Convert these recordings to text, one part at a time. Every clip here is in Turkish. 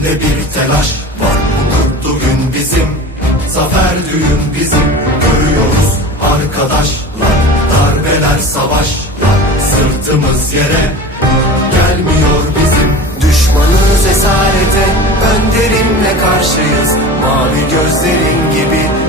içimde bir telaş var. Bu mutlu gün bizim Zafer düğün bizim. Görüyoruz arkadaşlar Darbeler savaşlar. Sırtımız yere gelmiyor bizim. Düşmanız esarete önderimle karşıyız. Mavi gözlerin gibi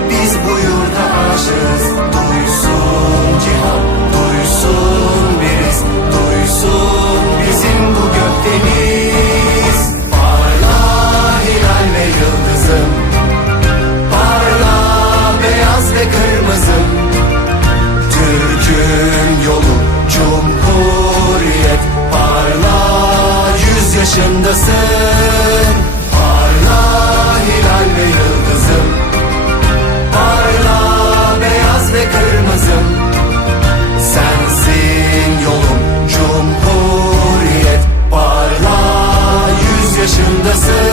yaşındasın. Parla hilal ve yıldızım. Parla beyaz ve kırmızım. Sensin yolum cumhuriyet. Parla yüz yaşındasın.